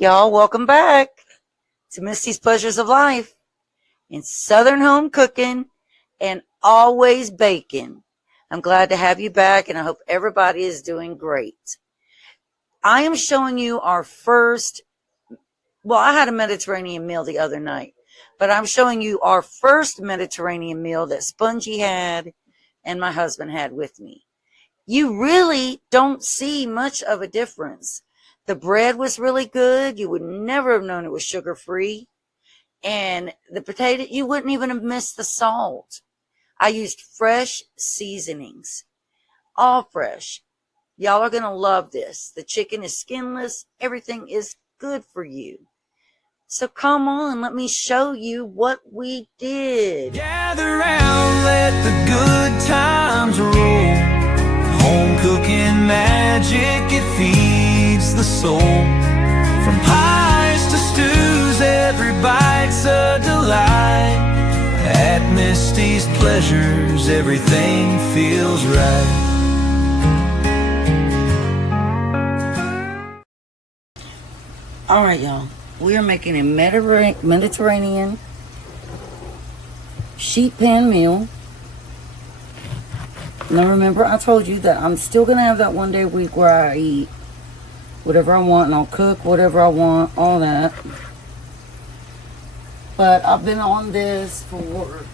Y'all, welcome back to Misty's Pleasures of Life in Southern Home Cooking and Always Baking. I'm glad to have you back, and I hope everybody is doing great. I am showing you our first, I had a Mediterranean meal the other night, but I'm showing you our first Mediterranean meal that Spongy had and my husband had with me. You really don't see much of a difference. The bread was really good. You would never have known it was sugar-free. And the potato, you wouldn't even have missed the salt. I used fresh seasonings, all fresh. Y'all are going to love this. The chicken is skinless. Everything is good for you. So come on, let me show you what we did. Gather round, let the good times roll. Home cooking magic, it feeds the soul. From pies to stews, every bite's a delight. At Misty's Pleasures, everything feels right. All right, y'all. We are making a Mediterranean sheet pan meal. Now remember, I told you that I'm still going to have that one day a week where I eat whatever I want and I'll cook whatever I want, all that. But I've been on this for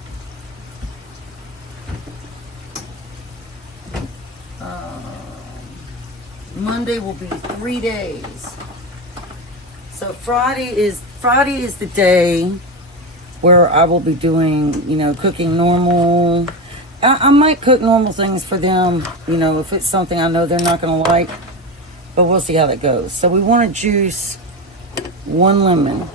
Monday will be 3 days. So Friday is the day where I will be doing, cooking normal. I might cook normal things for them, if it's something I know they're not going to like. But we'll see how that goes. So we want to juice 1 lemon.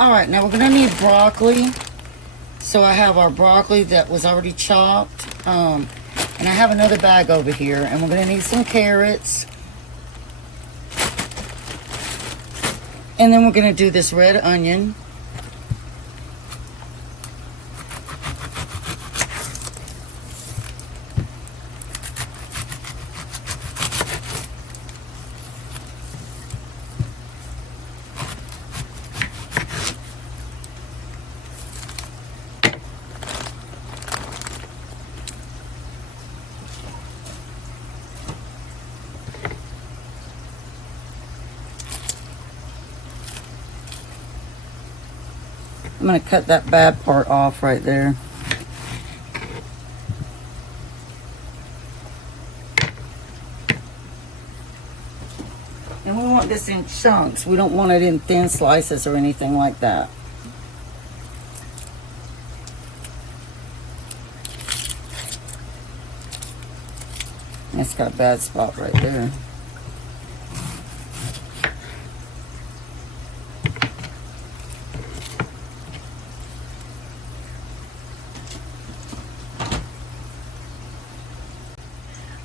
Alright, now we're going to need broccoli. So I have our broccoli that was already chopped. And I have another bag over here. And we're going to need some carrots. And then we're going to do this red onion. I'm going to cut that bad part off right there. And we want this in chunks. We don't want it in thin slices or anything like that. That's got a bad spot right there.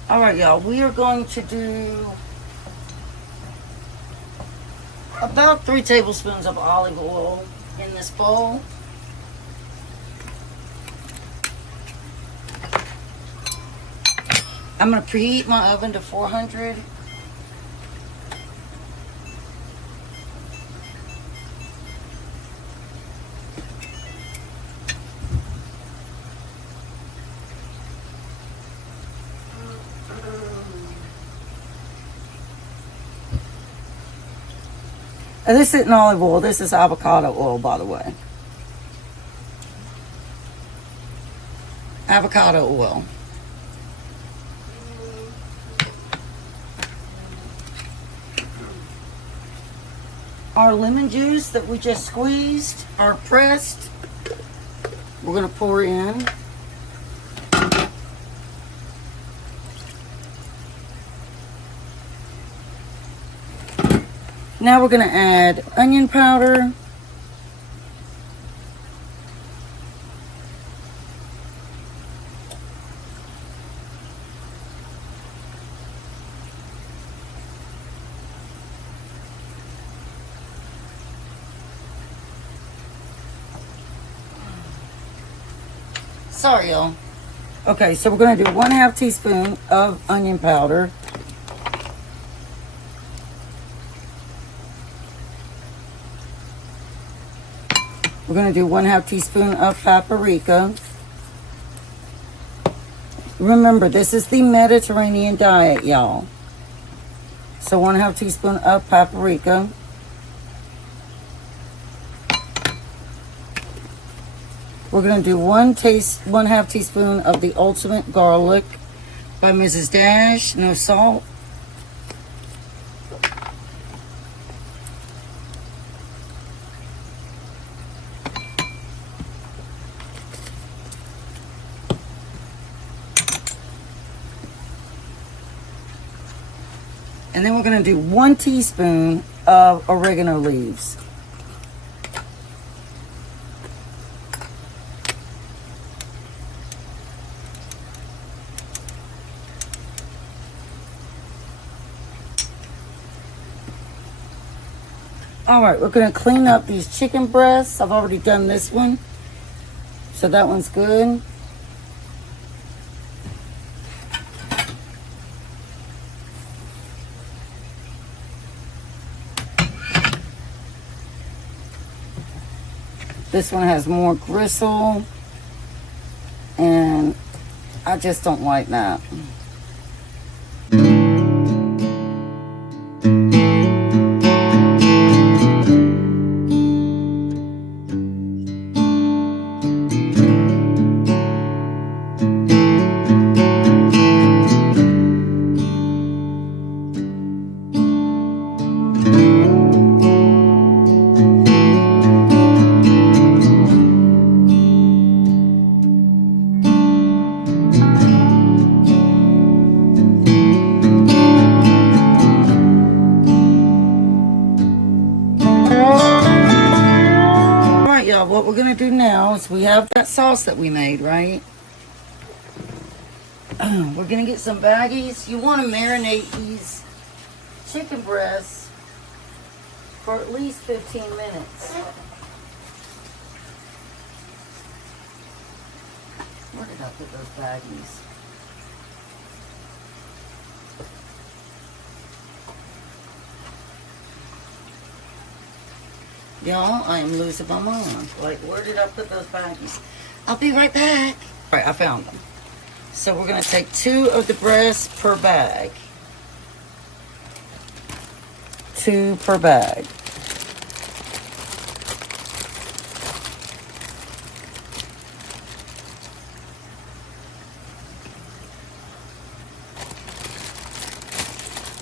All right, y'all, we are going to do about 3 tablespoons of olive oil in this bowl. I'm going to preheat my oven to 400. This isn't olive oil. This is avocado oil, by the way. Avocado oil. Our lemon juice that we just squeezed, or pressed, we're going to pour in. Now we're going to add onion powder. Sorry, y'all. Okay, so we're going to do 1/2 teaspoon of onion powder. We're going to do 1/2 teaspoon of paprika. Remember, this is the Mediterranean diet, y'all. So 1/2 teaspoon of paprika. We're going to do 1/2 teaspoon of the Ultimate Garlic by Mrs. Dash. No salt. And then we're going to do 1 teaspoon of oregano leaves. Alright, we're going to clean up these chicken breasts. I've already done this one, so that one's good. This one has more gristle, and I just don't like that. What we're going to do now is we have that sauce that we made, right? We're going to get some baggies. You want to marinate these chicken breasts for at least 15 minutes. Where did I put those baggies? Y'all, I am losing my mind. Like, where did I put those baggies? I'll be right back. All right, I found them. So we're going to take 2 of the breasts per bag. 2 per bag.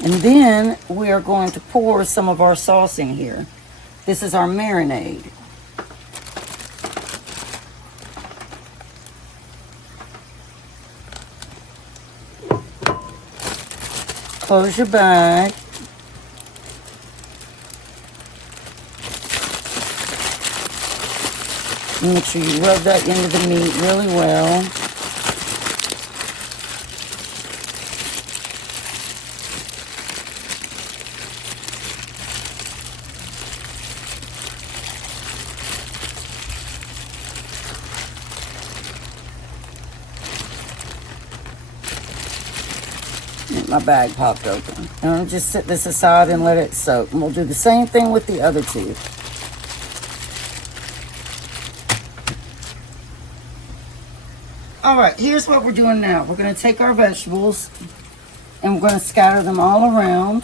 And then we are going to pour some of our sauce in here. This is our marinade. Close your bag. Make sure you rub that into the meat really well. My bag popped open. And I'll just set this aside and let it soak. And we'll do the same thing with the other 2. Alright, here's what we're doing now. We're going to take our vegetables and we're going to scatter them all around.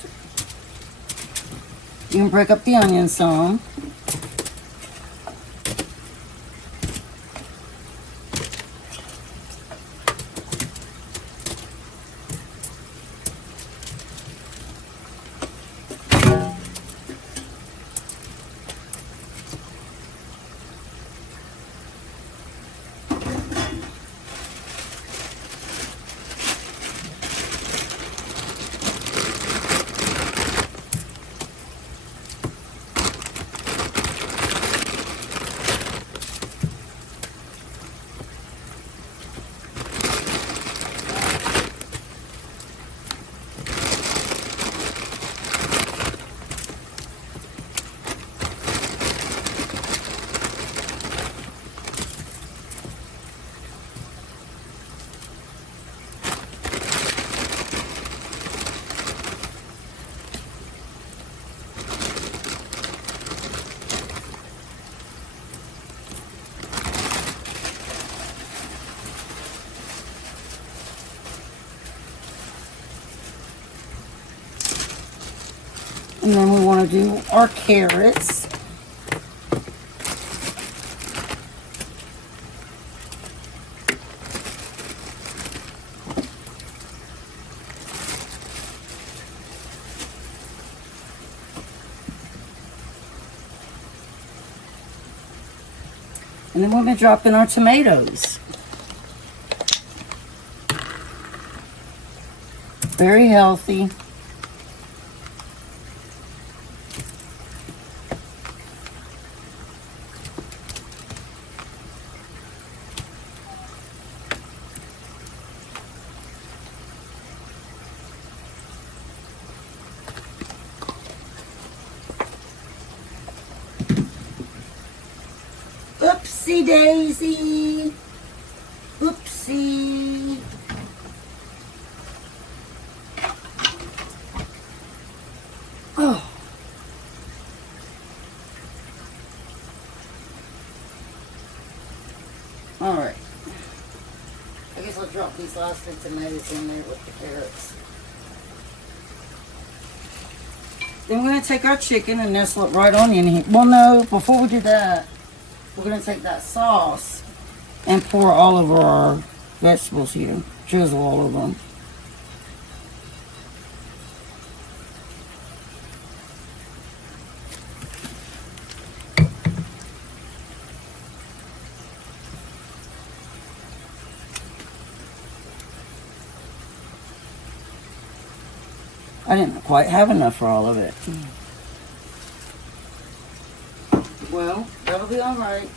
can break up the onion some. And then we want to do our carrots. And then we're going to drop in our tomatoes. Very healthy. Oopsie daisy. Oopsie. Oh. All right. I guess I'll drop these last few tomatoes in there with the carrots. Then we're going to take our chicken and nestle it right on in here. Well, no, before we do that, we're going to take that sauce and pour all over our vegetables here. Drizzle all over them. I didn't quite have enough for all of it. Well, that'll be all right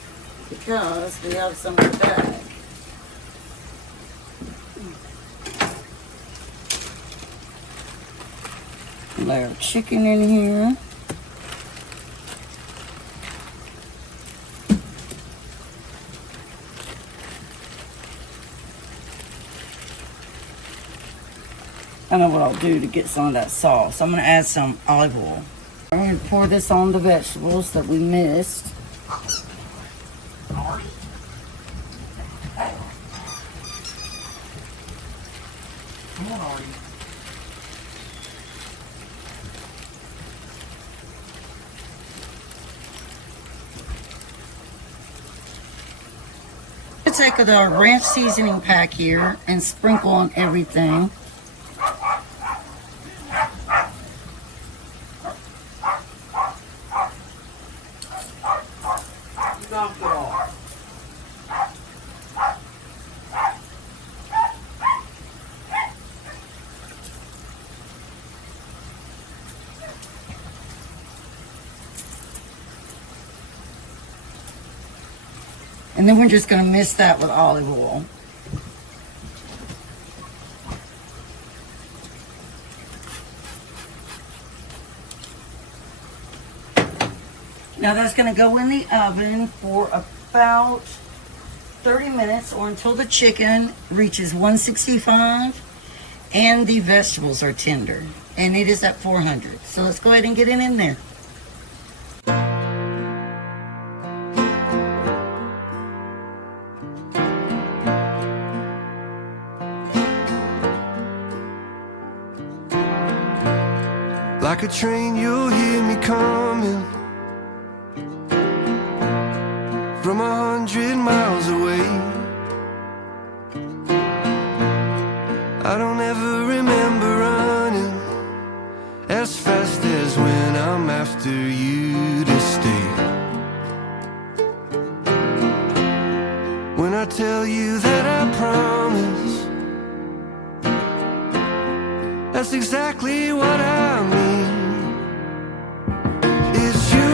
because we have some in the bag. Lay our chicken in here. I know what I'll do to get some of that sauce. I'm going to add some olive oil. I'm going to pour this on the vegetables that we missed. Take our ranch seasoning pack here and sprinkle on everything. Knock it off. And then we're just going to mix that with olive oil. Now that's going to go in the oven for about 30 minutes or until the chicken reaches 165 and the vegetables are tender. And it is at 400. So let's go ahead and get it in there. Like a train, you'll hear me coming from 100 miles away. I don't ever remember running as fast as when I'm after you to stay. When I tell you that I promise, that's exactly what I mean. It's you,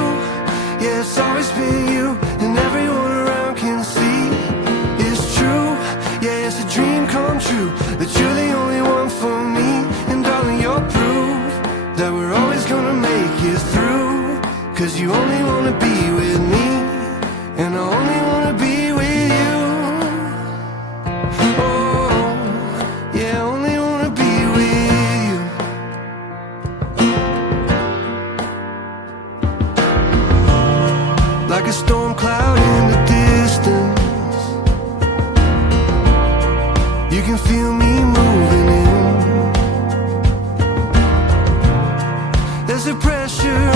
yeah, it's always been you, and everyone around can see. It's true, yeah, it's a dream come true, that you're the only one for me. And darling, you're proof that we're always gonna make it through. 'Cause you only wanna be with me, and I only wanna be with you. Oh, yeah, I only wanna be with you. Like a storm cloud in the distance, you can feel me moving in. There's a pressure